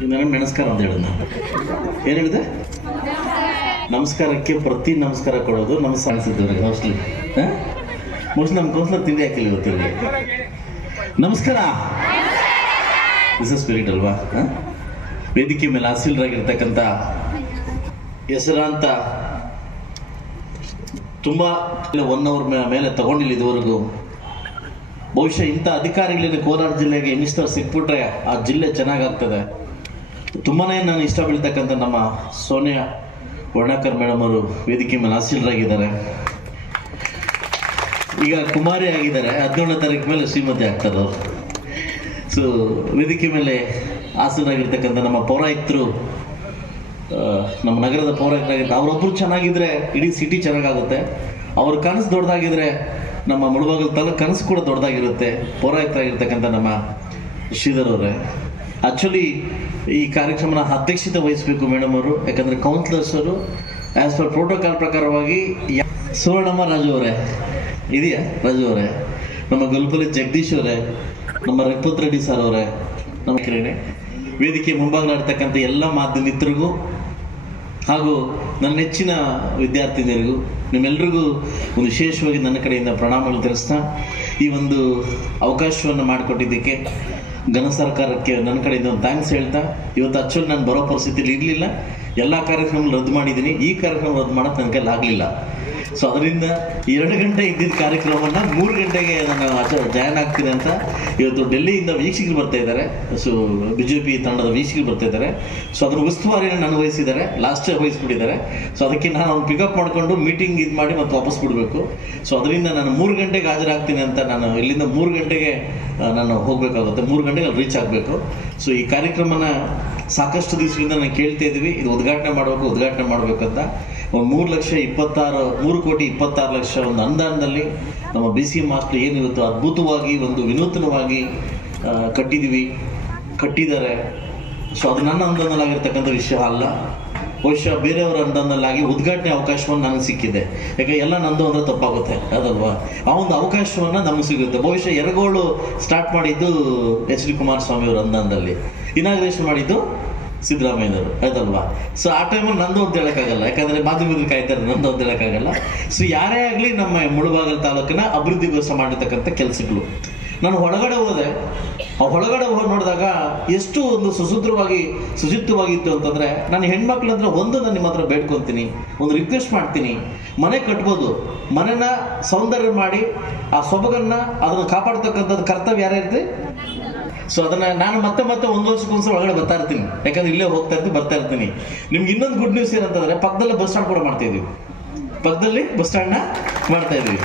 ನನಗೆ ನಮಸ್ಕಾರ ಅಂತ ಹೇಳಿದ ಏನು ಹೇಳಿದೆ? ನಮಸ್ಕಾರಕ್ಕೆ ಪ್ರತಿ ನಮಸ್ಕಾರ ಕೊಡೋದು ನಮಸ್ಕಾರ ಅನಿಸಿದ್ದವ್ರಿಗೆ ಮೋಸ್ಟ್ಲಿ ಮೋಸ್ಟ್ಲಿ ನಮ್ಮ ಕೌನ್ಸಿಲರ್ ತಿಂಡಿ ಹಾಕಿಲ್ಲ ಇವತ್ತು ನಮಸ್ಕಾರ. ಇಸ್ ಸ್ಪಿರಿಟ್ ಅಲ್ವಾ? ವೇದಿಕೆ ಮೇಲೆ ಆಸೀಲರಾಗಿರ್ತಕ್ಕಂಥ ಹೆಸರಾಂತ ತುಂಬ ಒನ್ ಅವರ್ ಮೇಲೆ ತಗೊಂಡಿಲ್ಲ ಇದುವರೆಗೂ. ಬಹುಶಃ ಇಂಥ ಅಧಿಕಾರಿಗಳಿಗೆ ಕೋಲಾರ ಜಿಲ್ಲೆಗೆ ಮಿನಿಸ್ಟರ್ ಸಿಕ್ಬಿಟ್ರೆ ಆ ಜಿಲ್ಲೆ ಚೆನ್ನಾಗಾಗ್ತದೆ ತುಂಬಾನೇ ನಾನು ಇಷ್ಟ ಬೀಳ್ತಕ್ಕಂಥ ನಮ್ಮ ಸೋನಿಯಾ ವರ್ಣಕರ್ ಮೇಡಮ್ ಅವರು ವೇದಿಕೆ ಮೇಲೆ ಆಸೀಲರಾಗಿದ್ದಾರೆ ಈಗ ಕುಮಾರಿ ಆಗಿದ್ದಾರೆ. ಹದಿನೇಳನೇ ತಾರೀಕು ಮೇಲೆ ಶ್ರೀಮತಿ ಆಗ್ತಾರೆ ಅವರು. ಸೊ ವೇದಿಕೆ ಮೇಲೆ ಆಸೀನರಾಗಿರ್ತಕ್ಕಂಥ ನಮ್ಮ ಪೌರಾಯುಕ್ತರು ನಮ್ಮ ನಗರದ ಪೌರಾಯುಕ್ತರಾಗಿರ್ತಾರೆ. ಅವರೊಬ್ಬರು ಚೆನ್ನಾಗಿದ್ರೆ ಇಡೀ ಸಿಟಿ ಚೆನ್ನಾಗಾಗುತ್ತೆ. ಅವ್ರ ಕನಸು ದೊಡ್ಡದಾಗಿದ್ರೆ ನಮ್ಮ ಮುಳುಬಾಗಲ್ ತಾಲೂಕು ಕನಸು ಕೂಡ ದೊಡ್ಡದಾಗಿರುತ್ತೆ. ಪೌರಾಯುಕ್ತರಾಗಿರ್ತಕ್ಕಂಥ ನಮ್ಮ ಶ್ರೀಧರ್ ಅವರೇ. ಆಕ್ಚುಲಿ ಈ ಕಾರ್ಯಕ್ರಮನ ಅಧ್ಯಕ್ಷತೆ ವಹಿಸಬೇಕು ಮೇಡಮ್ ಅವರು, ಯಾಕಂದ್ರೆ ಕೌನ್ಸಿಲರ್ಸ್ ಅವರು ಆಸ್ ಪರ್ ಪ್ರೋಟೋಕಾಲ್ ಪ್ರಕಾರವಾಗಿ ಸುವರ್ಣಮ್ಮ ರಾಜು ಅವರೇ. ಇದೆಯಾ? ರಾಜು ಅವರೇ. ನಮ್ಮ ಗುಲ್ಪಲ್ಲಿ ಜಗದೀಶ್ ಅವರೇ. ನಮ್ಮ ರಘುಪತ್ ರೆಡ್ಡಿ ಸರ್ ಅವರೇ. ನಮ್ಮ ಕ್ರೀಡೆ ವೇದಿಕೆ ಮುಂಭಾಗಲಾಡ್ತಕ್ಕಂಥ ಎಲ್ಲ ಮಾಧ್ಯಮಿತರಿಗೂ ಹಾಗೂ ನನ್ನ ನೆಚ್ಚಿನ ವಿದ್ಯಾರ್ಥಿನಿಯರಿಗೂ ನಿಮ್ಮೆಲ್ರಿಗೂ ಒಂದು ವಿಶೇಷವಾಗಿ ನನ್ನ ಕಡೆಯಿಂದ ಪ್ರಣಾಮಗಳು ತಿಳಿಸ್ತಾ, ಈ ಒಂದು ಅವಕಾಶವನ್ನು ಮಾಡಿಕೊಟ್ಟಿದ್ದಕ್ಕೆ ಘನ ಸರ್ಕಾರಕ್ಕೆ ನನ್ನ ಕಡೆಯಿಂದ ಒಂದು ಥ್ಯಾಂಕ್ಸ್ ಹೇಳ್ತಾ, ಇವತ್ತು ಆಕ್ಚುಲಿ ನಾನು ಬರೋ ಪರಿಸ್ಥಿತಿಲಿ ಇರಲಿಲ್ಲ. ಎಲ್ಲ ಕಾರ್ಯಕ್ರಮ ರದ್ದು ಮಾಡಿದ್ದೀನಿ. ಈ ಕಾರ್ಯಕ್ರಮ ರದ್ದು ಮಾಡೋಕ್ಕೆ ನನ್ನ ಆಗಲಿಲ್ಲ. ಸೊ ಅದರಿಂದ ಎರಡು ಗಂಟೆ ಇದ್ದಿದ್ದ ಕಾರ್ಯಕ್ರಮವನ್ನು ಮೂರು ಗಂಟೆಗೆ ನಾನು ಜಾಯ್ನ್ ಆಗ್ತೀನಿ ಅಂತ ಇವತ್ತು ಡೆಲ್ಲಿಯಿಂದ ವೀಕ್ಷಕರು ಬರ್ತಾ ಇದ್ದಾರೆ. ಸೊ ಬಿ ಜೆ ಪಿ ತಂಡದ ವೀಕ್ಷಕರು ಬರ್ತಾ ಇದ್ದಾರೆ. ಸೊ ಅದರ ಉಸ್ತುವಾರಿಯನ್ನು ನಾನು ವಹಿಸಿದ್ದಾರೆ. ಲಾಸ್ಟ್ ವಹಿಸ್ಬಿಟ್ಟಿದ್ದಾರೆ. ಸೊ ಅದಕ್ಕೆ ನಾನು ಅವ್ನು ಪಿಕಪ್ ಮಾಡಿಕೊಂಡು ಮೀಟಿಂಗ್ ಇದು ಮಾಡಿ ಮತ್ತೆ ವಾಪಸ್ ಬಿಡಬೇಕು. ಸೊ ಅದರಿಂದ ನಾನು ಮೂರು ಗಂಟೆಗೆ ಹಾಜರಾಗ್ತೀನಿ ಅಂತ ನಾನು ಇಲ್ಲಿಂದ ಮೂರು ಗಂಟೆಗೆ ನಾನು ಹೋಗಬೇಕಾಗುತ್ತೆ. ಮೂರು ಗಂಟೆಗೆ ಅಲ್ಲಿ ರೀಚ್ ಆಗಬೇಕು. ಸೊ ಈ ಕಾರ್ಯಕ್ರಮನ ಸಾಕಷ್ಟು ದಿವಸದಿಂದ ನಾನು ಕೇಳ್ತಾ ಇದ್ದೀವಿ. ಇದು ಉದ್ಘಾಟನೆ ಮಾಡಬೇಕು ಉದ್ಘಾಟನೆ ಮಾಡಬೇಕು ಅಂತ ಒಂದು ಮೂರು ಲಕ್ಷ ಇಪ್ಪತ್ತಾರು, ಮೂರು ಕೋಟಿ ಇಪ್ಪತ್ತಾರು ಲಕ್ಷ ಒಂದು ಅನುದಾನದಲ್ಲಿ ನಮ್ಮ ಬಿ ಸಿ ಎಂ ಹಾಸ್ಟೆಲ್ ಏನು ಇವತ್ತು ಅದ್ಭುತವಾಗಿ ಒಂದು ವಿನೂತನವಾಗಿ ಕಟ್ಟಿದ್ದೀವಿ, ಕಟ್ಟಿದ್ದಾರೆ. ಸೊ ಅದು ನನ್ನ ಅನುದಾನದಲ್ಲಾಗಿರ್ತಕ್ಕಂಥ ವಿಷಯ ಅಲ್ಲ. ಬಹುಶಃ ಬೇರೆಯವರ ಅನುದಾನದಲ್ಲಾಗಿ ಉದ್ಘಾಟನೆ ಅವಕಾಶವನ್ನು ನನಗೆ ಸಿಕ್ಕಿದೆ. ಯಾಕೆ, ಎಲ್ಲ ನಂದು ಅಂದರೆ ತಪ್ಪಾಗುತ್ತೆ ಅದಲ್ವಾ ಆ ಒಂದು ಅವಕಾಶವನ್ನು ನಮಗೆ ಸಿಗುತ್ತೆ. ಬಹುಶಃ ಎರಗೋಳು ಸ್ಟಾರ್ಟ್ ಮಾಡಿದ್ದು ಎಚ್ ಡಿ ಕುಮಾರಸ್ವಾಮಿ ಅವರ ಅನುದಾನದಲ್ಲಿ ಇನಾಗ್ರೇಷನ್ ಮಾಡಿದ್ದು ಸಿದ್ದರಾಮಯ್ಯನವರು ಅದಲ್ವಾ ಸೊ ಆ ಟೈಮಲ್ಲಿ ನಂದು ಅಂತ ಹೇಳಕ್ಕಾಗಲ್ಲ. ಯಾಕಂದ್ರೆ ಮಾಧ್ಯಮದಲ್ಲಿ ಕಾಯ್ತಾರೆ, ನಂದು ಅಂತ ಹೇಳೋಕ್ಕಾಗಲ್ಲ. ಸೊ ಯಾರೇ ಆಗಲಿ ನಮ್ಮ ಮುಳುಬಾಗಲ್ ತಾಲೂಕಿನ ಅಭಿವೃದ್ಧಿಗೋಸ್ಕರ ಮಾಡಿರ್ತಕ್ಕಂಥ ಕೆಲಸಗಳು. ನಾನು ಹೊರಗಡೆ ಹೋದೆ. ಆ ಹೊರಗಡೆ ಹೋಗಿ ನೋಡಿದಾಗ ಎಷ್ಟು ಒಂದು ಸುಸೂತ್ರವಾಗಿ ಶುಚಿತ್ವವಾಗಿತ್ತು ಅಂತಂದ್ರೆ, ನಾನು ಹೆಣ್ಮಕ್ಳ ಹತ್ರ ಒಂದು ನಾನು ನಿಮ್ಮ ಹತ್ರ ಬೇಡ್ಕೊಂತೀನಿ, ಒಂದು ರಿಕ್ವೆಸ್ಟ್ ಮಾಡ್ತೀನಿ. ಮನೆ ಕಟ್ಬೋದು. ಮನೆನ ಸೌಂದರ್ಯ ಮಾಡಿ, ಆ ಸೊಬಗನ್ನ ಅದನ್ನು ಕಾಪಾಡ್ತಕ್ಕಂಥದ್ದು ಕರ್ತವ್ಯ ಯಾರ್ಯಾರಿದೆ ಸೊ ಅದನ್ನ ನಾನು ಮತ್ತೆ ಮತ್ತೆ ಒಂದು ವರ್ಷಕ್ಕೊಂದ್ಸಲ ಒಳಗಡೆ ಬರ್ತಾ ಇರ್ತೀನಿ. ಯಾಕಂದ್ರೆ ಇಲ್ಲೇ ಹೋಗ್ತಾ ಇರ್ತೀನಿ, ಬರ್ತಾ ಇರ್ತೀನಿ. ನಿಮ್ಗೆ ಇನ್ನೊಂದು ಗುಡ್ ನ್ಯೂಸ್ ಏನಂತಂದ್ರೆ, ಪಕ್ಕದಲ್ಲೇ ಬಸ್ ಸ್ಟಾಂಡ್ ಕೂಡ ಮಾಡ್ತಾ ಇದೀವಿ. ಪಕ್ಕದಲ್ಲಿ ಬಸ್ ಸ್ಟ್ಯಾಂಡ್ನ ಮಾಡ್ತಾ ಇದೀವಿ.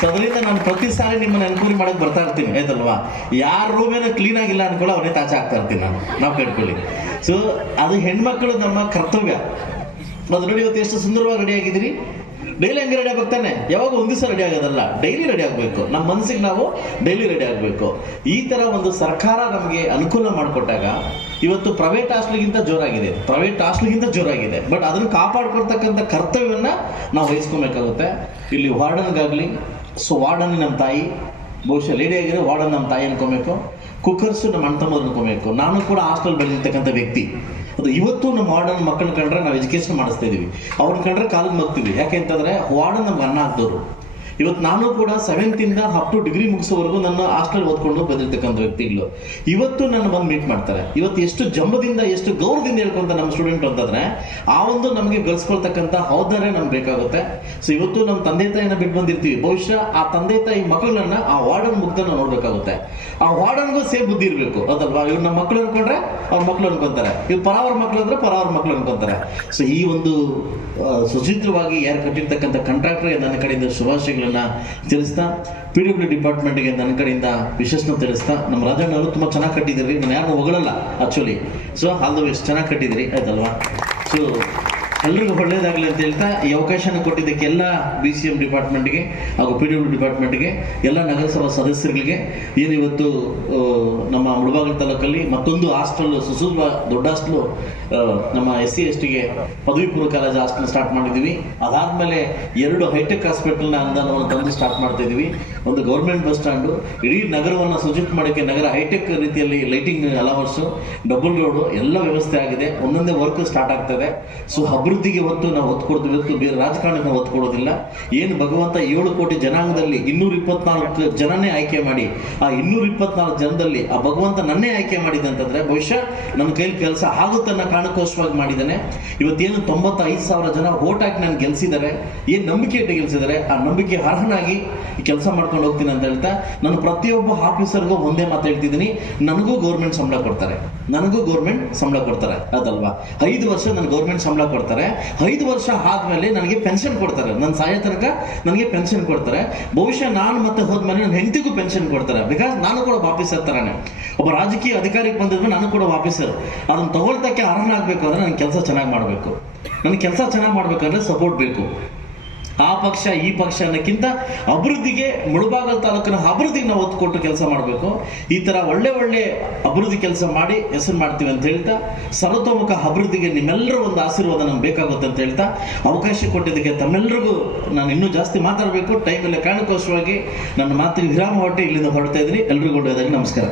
ಸೊ ಅದರಿಂದ ನಾನು ಪ್ರತಿ ಸಾರಿ ನಿಮ್ಮನ್ನ ಎನ್ಕ್ವೈರಿ ಮಾಡಕ್ ಬರ್ತಾ ಇರ್ತೀನಿ, ಆಯ್ತಲ್ವಾ? ಯಾರ ರೂಮ್ ಏನೋ ಕ್ಲೀನ್ ಆಗಿಲ್ಲ ಅನ್ಕೊಳ್ಳೋ ಅವನೇ ತಾಚೆ ಆಗ್ತಾ ಇರ್ತೀನಿ ನಾನು. ನಾವು ಕೇಳ್ಕೊಳ್ಳಿ. ಸೊ ಅದು ಹೆಣ್ಮಕ್ಳು ನಮ್ಮ ಕರ್ತವ್ಯ. ಅದು ನೋಡಿ ಇವತ್ತು ಎಷ್ಟು ಸುಂದರವಾಗಿ ರೆಡಿ ಆಗಿದ್ದೀರಿ? ಡೈಲಿ ಹಂಗೆ ರೆಡಿ ಆಗ್ಬೇಕು ತಾನೆ ಯಾವಾಗ ಒಂದ್ ದಿವಸ ರೆಡಿ ಆಗೋದಲ್ಲ. ಡೈಲಿ ರೆಡಿ ಆಗಬೇಕು. ನಮ್ಮ ಮನಸ್ಸಿಗೆ ನಾವು ಡೈಲಿ ರೆಡಿ ಆಗಬೇಕು. ಈ ತರ ಒಂದು ಸರ್ಕಾರ ನಮಗೆ ಅನುಕೂಲ ಮಾಡಿಕೊಟ್ಟಾಗ ಇವತ್ತು ಪ್ರೈವೇಟ್ ಹಾಸ್ಟ್ಲಿಗಿಂತ ಜೋರಾಗಿದೆ. ಪ್ರೈವೇಟ್ ಹಾಸ್ಟ್ಲಿಗಿಂತ ಜೋರಾಗಿದೆ. ಬಟ್ ಅದನ್ನು ಕಾಪಾಡ್ಕೊಳ್ತಕ್ಕಂಥ ಕರ್ತವ್ಯವನ್ನ ನಾವು ವಹಿಸ್ಕೊಬೇಕಾಗುತ್ತೆ. ಇಲ್ಲಿ ವಾರ್ಡನ್ಗಾಗ್ಲಿ ಸೊ ವಾರ್ಡನ್ ನಮ್ಮ ತಾಯಿ, ಬಹುಶಃ ಲೇಡಿ ಆಗಿರೋ ವಾರ್ಡನ್ ನಮ್ಮ ತಾಯಿ ಅನ್ಕೋಬೇಕು. ಕುಕ್ಕರ್ಸು ನಮ್ಮ ಅಣ್ಣ ತಮ್ಮದ್ರು ಅನ್ಕೋಬೇಕು. ನಾನು ಕೂಡ ಹಾಸ್ಟೆಲ್ ಬೆಳೆದಿರ್ತಕ್ಕಂಥ ವ್ಯಕ್ತಿ. ಅದು ಇವತ್ತು ನಮ್ಮ ವಾರ್ಡನ್ ಮಕ್ಕಳನ್ನ ಕಂಡ್ರೆ ನಾವು ಎಜುಕೇಶನ್ ಮಾಡಿಸ್ತಾ ಇದೀವಿ. ಅವ್ರನ್ನ ಕಂಡ್ರೆ ಕಾಲಿಗೆ ಮಗ್ತೀವಿ. ಯಾಕೆ ಅಂತಂದ್ರೆ ವಾರ್ಡನ್ ನಮ್ಗೆ ಅನ್ನ ಹಾಕ್ದವ್ರು. ಇವತ್ತು ನಾನು ಕೂಡ ಸೆವೆಂತ್ ಇಂದ ಅಪ್ ಟು ಡಿಗ್ರಿ ಮುಗಿಸೋವರೆಗೂ ನನ್ನ ಹಾಸ್ಟೆಲ್ ಓದ್ಕೊಂಡು ಬಂದಿರ್ತಕ್ಕಂಥ ವ್ಯಕ್ತಿಗಳು. ಇವತ್ತು ನನ್ನ ಬಂದು ಮೀಟ್ ಮಾಡ್ತಾರೆ. ಇವತ್ತು ಎಷ್ಟು ಜಂಬದಿಂದ, ಎಷ್ಟು ಗೌರವದಿಂದ ಹೇಳ್ಕೊಂತ ನಮ್ಮ ಸ್ಟೂಡೆಂಟ್ ಅಂತಂದ್ರೆ, ಆ ಒಂದು ನಮಗೆ ಗಳಿಸ್ಕೊಳ್ತಕ್ಕಂಥ ಔದಾರ್ಯ ನಮ್ಗೆ ಬೇಕಾಗುತ್ತೆ. ಸೊ ಇವತ್ತು ನಮ್ಮ ತಂದೆ ತಾಯಿನ ಬಿಟ್ಟು ಬಂದಿರ್ತೀವಿ. ಬಹುಶಃ ಆ ತಂದೆ ತಾಯಿ ಮಕ್ಕಳನ್ನ ಆ ವಾರ್ಡನ್ ಮುಗ್ದನ್ನ ನೋಡ್ಬೇಕಾಗುತ್ತೆ. ಆ ವಾರ್ಡನ್ಗೂ ಸೇಮ್ ಬುದ್ಧಿ ಇರಬೇಕು. ಅದಲ್ವಾ? ಇವ್ರು ನಮ್ಮ ಮಕ್ಕಳು ಅನ್ಕೊಂಡ್ರೆ ಅವ್ರ ಮಕ್ಕಳು ಅನ್ಕೊಂತಾರೆ. ಇವ್ರು ಪರಾವರ ಮಕ್ಕಳು ಅಂದ್ರೆ ಪರಾವರ ಮಕ್ಕಳು ಅನ್ಕೊಂತಾರೆ. ಸೊ ಈ ಒಂದು ಸುಚಿತ್ರವಾಗಿ ಯಾರು ಕಟ್ಟಿರ್ತಕ್ಕಂಥ ಕಂಟ್ರಾಕ್ಟರ್ ನನ್ನ ಕಡೆಯಿಂದ ಶುಭಾಶಯಗಳನ್ನ ತಿಳಿಸ್ತಾ ಪಿ ಡಬ್ಲ್ಯೂ ಡಿಪಾರ್ಟ್ಮೆಂಟ್ಗೆ ನನ್ನ ಕಡೆಯಿಂದ ವಿಶೇಷನ ತಿಳಿಸ್ತಾ, ನಮ್ಮ ರಾಜಣ್ಣ ಅವರು ತುಂಬ ಚೆನ್ನಾಗಿ ಕಟ್ಟಿದ್ದೀರಿ, ನಾನು ಯಾರು ಹೊಗಳಲ್ಲ actually so all the best ಚೆನ್ನಾಗಿ ಕಟ್ಟಿದಿರಿ ಆಯ್ತಲ್ವಾ? ಸೊ ಎಲ್ರಿಗೂ ಒಳ್ಳೇದಾಗಲಿ ಅಂತ ಹೇಳ್ತಾ ಈ ಅವಕಾಶನ ಕೊಟ್ಟಿದ್ದಕ್ಕೆ ಎಲ್ಲ ಬಿ ಸಿ ಎಂ ಡಿಪಾರ್ಟ್ಮೆಂಟ್ಗೆ ಹಾಗೂ ಪಿ ಡಬ್ಲ್ಯೂ ಡಿಪಾರ್ಟ್ಮೆಂಟ್ಗೆ ಎಲ್ಲ ನಗರಸಭಾ ಸದಸ್ಯರುಗಳಿಗೆ, ಏನು ಇವತ್ತು ನಮ್ಮ ಮುಳಬಾಗಿಲು ತಾಲೂಕಲ್ಲಿ ಮತ್ತೊಂದು ಹಾಸ್ಟೆಲ್ ಸುಸೂಲ್ವ ದೊಡ್ಡ ಹಾಸ್ಟೆಲು ನಮ್ಮ ಎಸ್ ಸಿ ಎಸ್ ಟಿಗೆ ಪದವಿ ಪೂರ್ವ ಕಾಲೇಜ್ ಹಾಸ್ಟೆಲ್ ಸ್ಟಾರ್ಟ್ ಮಾಡಿದ್ದೀವಿ. ಅದಾದಮೇಲೆ ಎರಡು ಹೈಟೆಕ್ ಹಾಸ್ಪಿಟಲ್ನ ಅನುದಾನವನ್ನು ತಂದು ಸ್ಟಾರ್ಟ್ ಮಾಡ್ತಾ ಇದೀವಿ ಒಂದು ಗೌರ್ಮೆಂಟ್ ಬಸ್ ಸ್ಟ್ಯಾಂಡು ಇಡೀ ನಗರವನ್ನು ಸಜೆಕ್ಟ್ ಮಾಡೋಕ್ಕೆ ನಗರ ಹೈಟೆಕ್ ರೀತಿಯಲ್ಲಿ ಲೈಟಿಂಗ್ ಅಲವರ್ಸು ಡಬಲ್ ರೋಡು ಎಲ್ಲ ವ್ಯವಸ್ಥೆ ಆಗಿದೆ. ಒಂದೊಂದೇ ವರ್ಕ್ ಸ್ಟಾರ್ಟ್ ಆಗ್ತದೆ. ಸೊ ಅಭಿವೃದ್ಧಿಗೆ ಹೊತ್ತು ನಾವು ಒತ್ತು ಕೊಡ್ತೀವಿ. ಹೊತ್ತು ಬೇರೆ ರಾಜಕಾರಣಕ್ಕೆ ನಾವು ಒತ್ತು ಕೊಡೋದಿಲ್ಲ. ಏನು ಭಗವಂತ ಏಳು ಕೋಟಿ ಜನಾಂಗದಲ್ಲಿ ಇನ್ನೂರ ಇಪ್ಪತ್ನಾಲ್ಕು ಜನನೇ ಆಯ್ಕೆ ಮಾಡಿ, ಆ ಇನ್ನೂರ ಇಪ್ಪತ್ನಾಲ್ಕು ಜನದಲ್ಲಿ ಆ ಭಗವಂತ ನನ್ನೇ ಆಯ್ಕೆ ಮಾಡಿದೆ ಅಂತಂದ್ರೆ ಬಹುಶಃ ನನ್ನ ಕೈಲಿ ಕೆಲಸ ಆಗುತ್ತೆ ಅನ್ನೋ ಕಾರಣಕ್ಕೋಸ್ಕರವಾಗಿ ಮಾಡಿದ್ದಾನೆ. ಇವತ್ತೇನು ತೊಂಬತ್ತೈದು ಸಾವಿರ ಜನ ಓಟ್ ಹಾಕಿ ನಾನು ಗೆಲ್ಸಿದ್ದಾರೆ, ಏನು ನಂಬಿಕೆ ಇಟ್ಟು ಗೆಲ್ಸಿದ್ದಾರೆ, ಆ ನಂಬಿಕೆ ಅರ್ಹನಾಗಿ ಕೆಲಸ ಮಾಡ್ಕೊಂಡು ಹೋಗ್ತೀನಿ ಅಂತ ಹೇಳ್ತಾ ನಾನು ಪ್ರತಿಯೊಬ್ಬ ಆಫೀಸರ್ಗೂ ಒಂದೇ ಮಾತು ಹೇಳ್ತಿದ್ದೀನಿ, ನನಗೂ ಗೌರ್ಮೆಂಟ್ ಸಂಬಳ ಕೊಡ್ತಾರೆ. ನನಗೂ ಗೌರ್ಮೆಂಟ್ ಸಂಬಳ ಕೊಡ್ತಾರೆ. ಅದಲ್ವಾ? ಐದು ವರ್ಷ ನನ್ಗೆ ಗೌರ್ಮೆಂಟ್ ಸಂಬಳ ಕೊಡ್ತಾರೆ. ಐದು ವರ್ಷ ಆದ್ಮೇಲೆ ನನಗೆ ಪೆನ್ಷನ್ ಕೊಡ್ತಾರೆ. ನನ್ನ ಸಾಯೋ ತನಕ ನನಗೆ ಪೆನ್ಷನ್ ಕೊಡ್ತಾರೆ. ಬಹುಶಃ ನಾನು ಮತ್ತೆ ಹೋದ್ಮೇಲೆ ನನ್ನ ಹೆಂಡತಿಗೂ ಪೆನ್ಷನ್ ಕೊಡ್ತಾರೆ. ಬಿಕಾಸ್ ನಾನು ಕೂಡ ಆಫೀಸರ್ ತರಾನೆ. ಒಬ್ಬ ರಾಜಕೀಯ ಅಧಿಕಾರಿಗೆ ಬಂದಿದ್ಮೇಲೆ ನಾನು ಕೂಡ ಆಫೀಸರ್. ಅದನ್ನು ತಗೊಳ್ತಕ್ಕೆ ಅರ್ಹನಾಗಬೇಕು ಅಂದ್ರೆ ನನ್ನ ಕೆಲಸ ಚೆನ್ನಾಗಿ ಮಾಡಬೇಕು. ನನ್ನ ಕೆಲಸ ಚೆನ್ನಾಗಿ ಮಾಡ್ಬೇಕಂದ್ರೆ ಸಪೋರ್ಟ್ ಬೇಕು. ಆ ಪಕ್ಷ, ಈ ಪಕ್ಷ ಅನ್ನೋಕ್ಕಿಂತ ಅಭಿವೃದ್ಧಿಗೆ ಮುಳುಬಾಗಲ್ ತಾಲೂಕಿನ ಅಭಿವೃದ್ಧಿಗೆ ನಾವು ಒತ್ತು ಕೊಟ್ಟು ಕೆಲಸ ಮಾಡಬೇಕು. ಈ ತರ ಒಳ್ಳೆ ಒಳ್ಳೆ ಅಭಿವೃದ್ಧಿ ಕೆಲಸ ಮಾಡಿ ಹೆಸರು ಮಾಡ್ತೀವಿ ಅಂತ ಹೇಳ್ತಾ, ಸರ್ವತೋಮುಖ ಅಭಿವೃದ್ಧಿಗೆ ನಿಮ್ಮೆಲ್ಲರೂ ಒಂದು ಆಶೀರ್ವಾದ ನಮ್ಗೆ ಬೇಕಾಗುತ್ತೆ ಅಂತ ಹೇಳ್ತಾ, ಅವಕಾಶ ಕೊಟ್ಟಿದ್ದಕ್ಕೆ ತಮ್ಮೆಲ್ಲರಿಗೂ ನಾನು ಇನ್ನೂ ಜಾಸ್ತಿ ಮಾತಾಡಬೇಕು. ಟೈಮ್ ಎಲ್ಲ ಕಾರಣಕ್ಕೋಸ್ಕರವಾಗಿ ನನ್ನ ಮಾತಿಗೆ ವಿರಾಮ ಹೊಟ್ಟೆ ಇಲ್ಲಿಂದ ಹೊರಡ್ತಾ ಇದ್ದೀನಿ. ಎಲ್ರಿಗೂ ಒಳ್ಳೆಯದಾಗಿ ನಮಸ್ಕಾರ.